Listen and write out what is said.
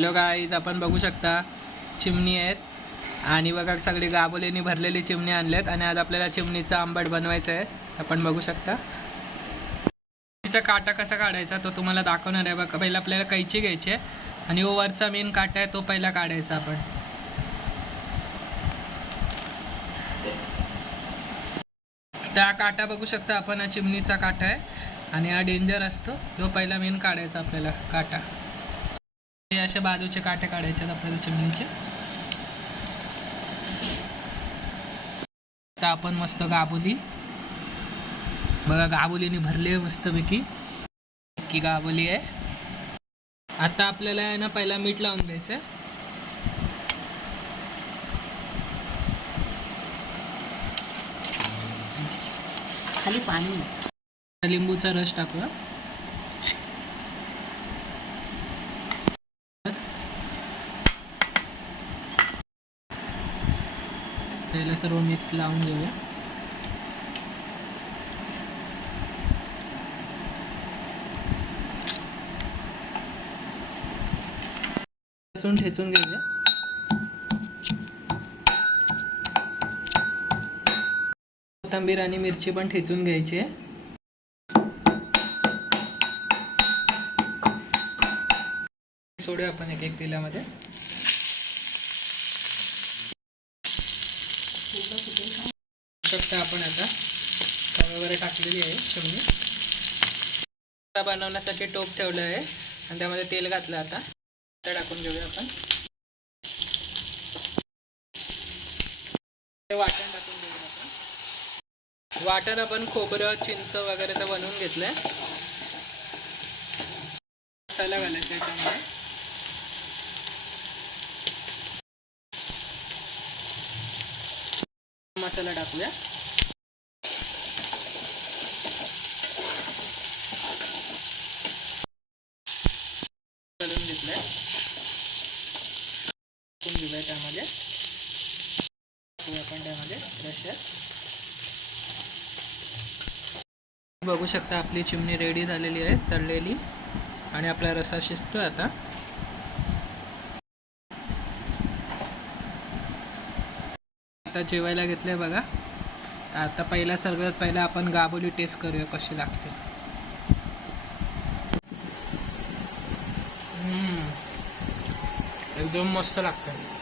Hello guys आपण बघू शकता चिमणी आहेत. आणि बघा सगळी गाबोलीने भरलेली चिमणी आणल्यात आणि आज आपल्याला चिमणीचा आंबट बनवायचं आहे. आपण बघू शकता. चिमणीचा काटा कसा काढायचा तो तुम्हाला दाखवणार आहे. बघा पहिला आपल्याला कैची घ्यायची आहे. आणि वो वरचा मेन काटा आहे तो पहिला काढायचा आपण. त्या काटा बघू शकता आपण हा चिमणीचा काटा आहे. आणि हा डेंजर असतो तो पहिला मेन काढायचा आपल्याला काटा. हे असे बाजूचे काटे काढायचे आहेत आपल्याला चिमणीचे. आता आपण मस्त गाबोली. बघा गाबोलीने भरली आहे मस्तपैकी. इतकी गाबोली आहे. आता आपल्याला आहे ना पहिला मीठ लावून द्यायचं आहे. खाली पाणी. लिंबूचा रस टाकूया. पहिला सर्व मिक्स लावून घेऊया. लसूण ठेचून घेऊया. कोथंबीर आणि मिरची पण ठेचून घ्यायची आहे. सोडूया आपण एक एक तेलामध्ये. शकता आपण आता. वगैरे टाकलेली आहे शेवणी आता बनवण्यासाठी टोप ठेवलं आहे आणि त्यामध्ये तेल घातलं आता. आता टाकून घेऊया आपण. ते वाटण टाकून घेऊया आपण. वाटण आपण खोबरं चिंच वगैरे तर बनवून घेतलंय. मसाला घालायचा याच्यामध्ये मसाला टाकूया. करून घेतलंय. टाकून घेऊया त्यामध्ये. आपण त्यामध्ये बघू शकता आपली चिमणी रेडी झालेली आहे तळलेली. आणि आपला रसा शिजतो आता. आता जेवायला घेतलंय बघा. आता पहिला सगळ्यात पहिला आपण गाबोली टेस्ट करूया कशी लागते. हम्म. एकदम मस्त लागतं